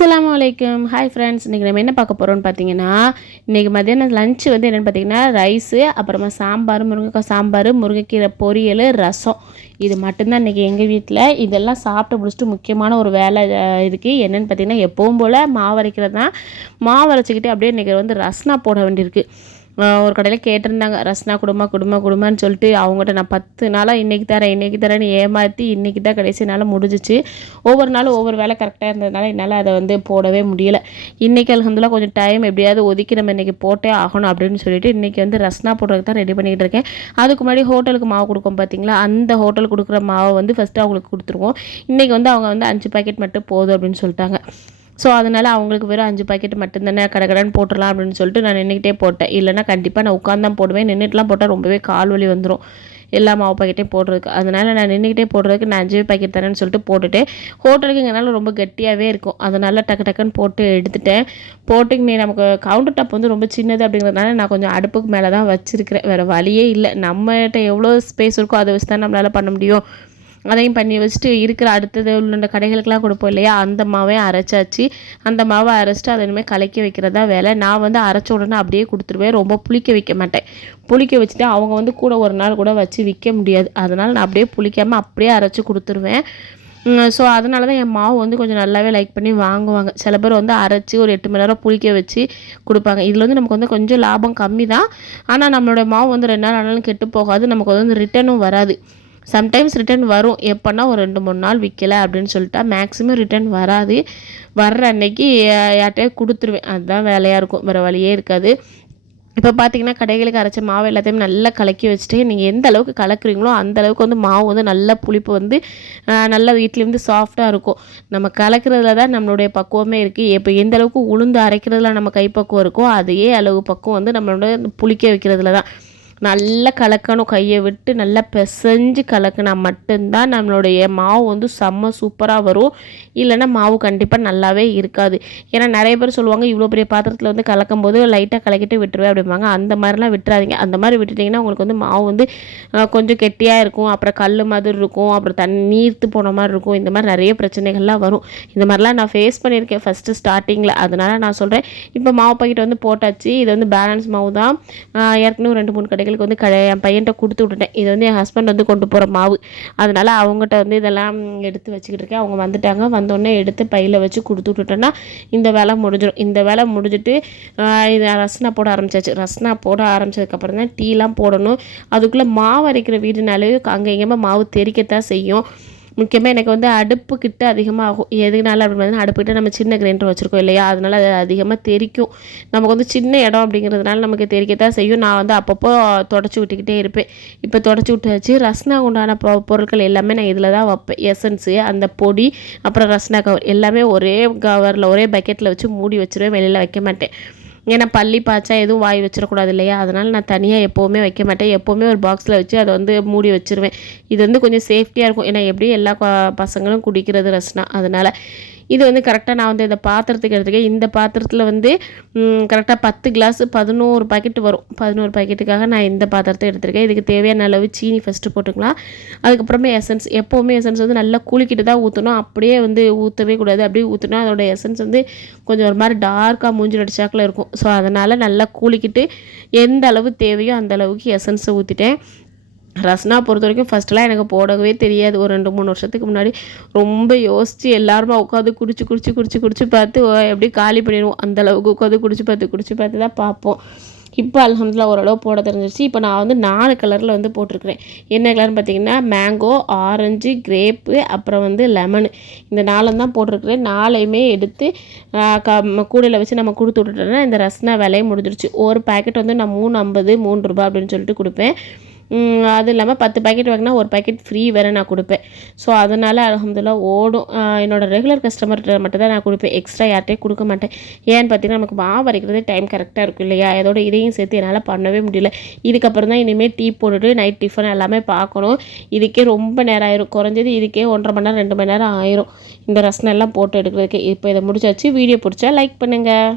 அஸ்லாம் வலைக்கம் hi friends இன்றைக்கி நம்ம என்ன பார்க்க போகிறோம்னு பார்த்தீங்கன்னா இன்றைக்கி மதியானம் லஞ்சு வந்து என்னென்னு பார்த்தீங்கன்னா ரைஸு அப்புறமா சாம்பார் முருங்கைக்காய் சாம்பார் முருங்கைக்கீரை பொரியல் ரசம். இது மட்டும்தான் இன்றைக்கி எங்கள் வீட்டில் இதெல்லாம் சாப்பிட்டு முடிச்சுட்டு முக்கியமான ஒரு வேலை இருக்குது என்னென்னு பார்த்தீங்கன்னா எப்பவும் போல் மாவு அரைக்கிறது தான் மாவு அரைச்சிக்கிட்டு அப்படியே இன்றைக்கி வந்து ரஸ்னா போட வேண்டியிருக்கு. ஒரு கடையில் கேட்டிருந்தாங்க. ரஸ்னா குடும்பம் குடும்பம் குடும்பம்னு சொல்லிட்டு அவங்ககிட்ட நான் பத்து நாளாக இன்றைக்கி தரேன் இன்றைக்கி தரேன்னு ஏமாற்றி இன்றைக்கி தான் கடைசி நாள் முடிஞ்சிச்சு. ஒவ்வொரு நாளும் ஒவ்வொரு வேலை கரெக்டாக இருந்ததுனால என்னால் அதை வந்து போடவே முடியலை. இன்றைக்கி அலகம்துல்லா கொஞ்சம் டைம் எப்படியாவது ஒதுக்கி நம்ம இன்றைக்கி போட்டே ஆகணும் அப்படின்னு சொல்லிட்டு இன்றைக்கி வந்து ரஸ்னா போடுறதுக்கு தான் ரெடி பண்ணிகிட்டு இருக்கேன். அதுக்கு முன்னாடி ஹோட்டலுக்கு மாவு கொடுக்கும் பார்த்தீங்களா அந்த ஹோட்டல் கொடுக்குற மாவை வந்து ஃபஸ்ட்டு அவங்களுக்கு கொடுத்துருவோம். இன்றைக்கி வந்து அவங்க வந்து அஞ்சு பாக்கெட் மட்டும் போதும் அப்படின்னு சொல்லிட்டாங்க. ஸோ அதனால் அவங்களுக்கு வெறும் அஞ்சு பாக்கெட் மட்டும்தானே கடை கடன் போட்டுடலாம் அப்படின்னு சொல்லிட்டு நான் நின்றுக்கிட்டே போட்டேன். இல்லைனா கண்டிப்பாக நான் உட்காந்தான் போடுவேன். நின்றுட்டுலாம் போட்டால் ரொம்பவே கால் வலி வந்துடும் எல்லா மாவு பாக்கெட்டையும் போடுறதுக்கு. அதனால் நான் நின்றுக்கிட்டே போடுறதுக்கு நான் அஞ்சு பாக்கெட் தரேன்னு சொல்லிட்டு போட்டுட்டு ஹோட்டலுக்கு எங்கனால ரொம்ப கெட்டியாகவே இருக்கும். அதனால் டக்கு டக்குன்னு போட்டு எடுத்துட்டேன். போட்டு நீ நமக்கு கவுண்டர் டாப் வந்து ரொம்ப சின்னது அப்படிங்கிறதுனால நான் கொஞ்சம் அடுப்புக்கு மேலே தான் வச்சுருக்கிறேன். வேறு வழியே இல்லை. நம்மகிட்ட எவ்வளோ ஸ்பேஸ் இருக்கோ அதை வச்சு தான் நம்மளால் பண்ண முடியும். அதையும் பண்ணி வச்சுட்டு இருக்கிற அடுத்தது உள்ள கடைகளுக்கெல்லாம் கொடுப்போம் இல்லையா? அந்த மாவையும் அரைச்சாச்சு. அந்த மாவை அரைச்சிட்டு அதை இனிமேல் கலக்கி வைக்கிறதா வேலை. நான் வந்து அரைச்ச உடனே அப்படியே கொடுத்துருவேன். ரொம்ப புளிக்க வைக்க மாட்டேன். புளிக்க வச்சுட்டு அவங்க வந்து கூட ஒரு நாள் கூட வச்சு விற்க முடியாது. அதனால் நான் அப்படியே புளிக்காமல் அப்படியே அரைச்சி கொடுத்துருவேன். ஸோ அதனால தான் என் மாவு வந்து கொஞ்சம் நல்லாவே லைக் பண்ணி வாங்குவாங்க. சில பேர் வந்து அரைச்சி ஒரு எட்டு மணி நேரம் புளிக்க வச்சு கொடுப்பாங்க. இதில் வந்து நமக்கு வந்து கொஞ்சம் லாபம் கம்மி தான். ஆனால் நம்மளோட மாவு வந்து ரெண்டு நாள் ஆனாலும் கெட்டு போகாது. நமக்கு வந்து ரிட்டனும் வராது. சம்டைம்ஸ் ரிட்டன் வரும். எப்போன்னா ஒரு ரெண்டு மூணு நாள் விற்கலை அப்படின்னு சொல்லிட்டா மேக்ஸிமம் ரிட்டன் வராது. வர்ற அன்னைக்கு யார்கிட்டயே கொடுத்துருவேன். அதுதான் வேலையாக இருக்கும். வேறு வழியே இருக்காது. இப்போ பார்த்தீங்கன்னா கடைகளுக்கு அரைச்ச மாவு எல்லாத்தையும் நல்லா கலக்கி வச்சுட்டு நீங்கள் எந்த அளவுக்கு கலக்குறீங்களோ அந்த அளவுக்கு வந்து மாவு வந்து நல்லா புளிப்பு வந்து நல்லா வீட்டில் வந்து சாஃப்டாக இருக்கும். நம்ம கலக்கிறதுல தான் நம்மளுடைய பக்குவமே இருக்குது இப்போ எந்த அளவுக்கு உளுந்து அரைக்கிறதுல நம்ம கைப்பக்குவம் இருக்கோ அதே அளவு பக்குவம் வந்து நம்மளோட புளிக்க வைக்கிறதுல தான். நல்லா கலக்கணும் கையை விட்டு நல்லா பிசைஞ்சு கலக்கினா மட்டும்தான் நம்மளுடைய மாவு வந்து செம்ம சூப்பராக வரும். இல்லைன்னா மாவு கண்டிப்பாக நல்லாவே இருக்காது. ஏன்னா நிறைய பேர் சொல்லுவாங்க இவ்வளோ பெரிய பாத்திரத்தில் வந்து கலக்கும் போது லைட்டாக கலக்கிட்டு விட்டுருவேன் அப்படிம்பாங்க. அந்த மாதிரிலாம் விட்டுறாதீங்க. அந்த மாதிரி விட்டுட்டிங்கன்னா உங்களுக்கு வந்து மாவு வந்து கொஞ்சம் கெட்டியாக இருக்கும். அப்புறம் கல் மாதிரி இருக்கும். அப்புறம் தண்ணி நீர்த்து போன மாதிரி இருக்கும். இந்த மாதிரி நிறைய பிரச்சனைகள்லாம் வரும். இந்த மாதிரிலாம் நான் ஃபேஸ் பண்ணியிருக்கேன் ஃபஸ்ட்டு ஸ்டார்டிங்கில் அதனால் நான் சொல்கிறேன் இப்போ மாவு பாக்கெட் வந்து போட்டாச்சு. இது வந்து பேலன்ஸ் மாவு தான் ஏற்கனவே ரெண்டு மூணு கடைகள் பிள்ளைகளுக்கு வந்து க என் பையன்கிட்ட கொடுத்து விட்டுட்டேன். இது வந்து என் ஹஸ்பண்ட் வந்து கொண்டு போகிற மாவு. அதனால் அவங்ககிட்ட வந்து இதெல்லாம் எடுத்து வச்சுக்கிட்டு இருக்கேன். அவங்க வந்துட்டாங்க. வந்தோடனே எடுத்து பையில் வச்சு கொடுத்து விட்டுட்டேன்னா இந்த வேலை முடிஞ்சிடும் இந்த வேலை முடிஞ்சிட்டு இது ரஸ்னா போட ஆரம்பிச்சாச்சு. ரஸ்னா போட ஆரம்பித்ததுக்கப்புறம் தான் டீலாம் போடணும். அதுக்குள்ளே மாவு அரைக்கிற வீடுனாலே அங்கே எங்கேயுமே மாவு தெரிக்கத்தான் செய்யும். முக்கியமாக எனக்கு வந்து அடுப்புக்கிட்ட அதிகமாக ஆகும் எதுனால அப்படின்னு பார்த்தீங்கன்னா அடுப்புக்கிட்ட நம்ம சின்ன கிரைண்டர் வச்சுருக்கோம் இல்லையா? அதனால் அது அதிகமாக தெரிக்கும். நமக்கு வந்து சின்ன இடம் அப்படிங்கிறதுனால நமக்கு தெரிக்கத்தான் செய்யும். நான் வந்து அப்பப்போ தொடச்சி விட்டுக்கிட்டே இருப்பேன். இப்போ தொடச்சி விட்டாச்சு. ரஸ்னா உண்டான பொருட்கள் எல்லாமே நான் இதில் தான் வைப்பேன். எசன்ஸு அந்த பொடி அப்புறம் ரஸ்னா கவர் எல்லாமே ஒரே கவரில் ஒரே பக்கெட்டில் வச்சு மூடி வச்சுருவேன். வெளியில் வைக்க மாட்டேன். ஏன்னா பள்ளி பாய்ச்சா எதுவும் வாய் வச்சிடக்கூடாது இல்லையா? அதனால் நான் தனியாக எப்போவுமே வைக்க மாட்டேன். எப்போவுமே ஒரு பாக்ஸில் வச்சு அதை வந்து மூடி வச்சுருவேன். இது வந்து கொஞ்சம் சேஃப்டியாக இருக்கும். ஏன்னா எப்படியும் எல்லா பசங்களும் குடிக்கிறது ரசனா அதனால் இது வந்து கரெக்டாக நான் வந்து இந்த பாத்திரத்துக்கு எடுத்துக்கேன். இந்த பாத்திரத்தில் வந்து கரெக்டாக பத்து கிளாஸ் பதினோரு பாக்கெட் வரும். பதினோரு பாக்கெட்டுக்காக நான் இந்த பாத்திரத்தை எடுத்திருக்கேன். இதுக்கு தேவையான அளவு சீனி ஃபஸ்ட்டு போட்டுக்கலாம். அதுக்கப்புறமே எசன்ஸ் எப்போவுமே எசன்ஸ் வந்து நல்லா குளிக்கிட்டு தான் ஊற்றணும் அப்படியே வந்து ஊற்றவே கூடாது. அப்படியே ஊற்றினா அதோட எசன்ஸ் வந்து கொஞ்சம் ஒரு மாதிரி டார்க்காக மூஞ்சி அடிச்சாக்கில் இருக்கும். ஸோ அதனால் நல்லா கூலிக்கிட்டு எந்த அளவு தேவையோ அந்த அளவுக்கு எசன்ஸை ஊற்றிட்டேன் ரஸ்னா பொறுத்த வரைக்கும் ஃபஸ்ட்டெலாம் எனக்கு போடவே தெரியாது. ஒரு ரெண்டு மூணு வருஷத்துக்கு முன்னாடி ரொம்ப யோசித்து எல்லாருமே உட்காந்து குடிச்சு குடிச்சு குடிச்சு குடிச்சு பார்த்து எப்படி காலி பண்ணிடுவோம். அந்தளவுக்கு உட்காந்து குடிச்சு பார்த்து குடிச்சு பார்த்து தான் பார்ப்போம். இப்போ அலமதுல்லா ஓரளவு போட தெரிஞ்சிருச்சு. இப்போ நான் வந்து நாலு கலரில் வந்து போட்டிருக்கிறேன். என்ன கலர்னு பார்த்தீங்கன்னா மேங்கோ ஆரஞ்சு கிரேப்பு அப்புறம் வந்து லெமனு இந்த நாலும் தான் போட்டிருக்கிறேன். நாளையுமே எடுத்து க கூடையில் வச்சு நம்ம கொடுத்து விட்டுட்டோன்னா இந்த ரஸ்னா விலையை முடிஞ்சிருச்சு. ஒரு பேக்கெட் வந்து நான் மூணு ஐம்பது மூணு ரூபா அப்படின்னு சொல்லிட்டு கொடுப்பேன். அதுவும் இல்லாமல் பத்து பாக்கெட் வாங்கினா ஒரு பாக்கெட் ஃப்ரீ வேறு நான் கொடுப்பேன். ஸோ அதனால் அலமதுல்லா ஓடும். என்னோடய ரெகுலர் கஸ்டமர்கிட்ட மட்டும் தான் நான் கொடுப்பேன். எக்ஸ்ட்ரா யார்கிட்டையும் கொடுக்க மாட்டேன். ஏன்னு பார்த்தீங்கன்னா நமக்கு மாவு வரைக்கிறதே டைம் கரெக்டாக இருக்கும் இல்லையா? இதோட இதையும் சேர்த்து என்னால் பண்ணவே முடியல. இதுக்கப்புறம் தான் இனிமேல் டீ போட்டுட்டு நைட் டிஃபன் எல்லாமே பார்க்கணும். இதுக்கே ரொம்ப நேரம் ஆயிரும். குறைஞ்சது இதுக்கே ஒன்றரை மணி நேரம் ரெண்டு மணி நேரம் ஆயிரும். இந்த ரசனெல்லாம் போட்டு எடுக்கிறதுக்கு. இப்போ இதை முடிச்சாச்சு. வீடியோ பிடிச்சா லைக் பண்ணுங்கள்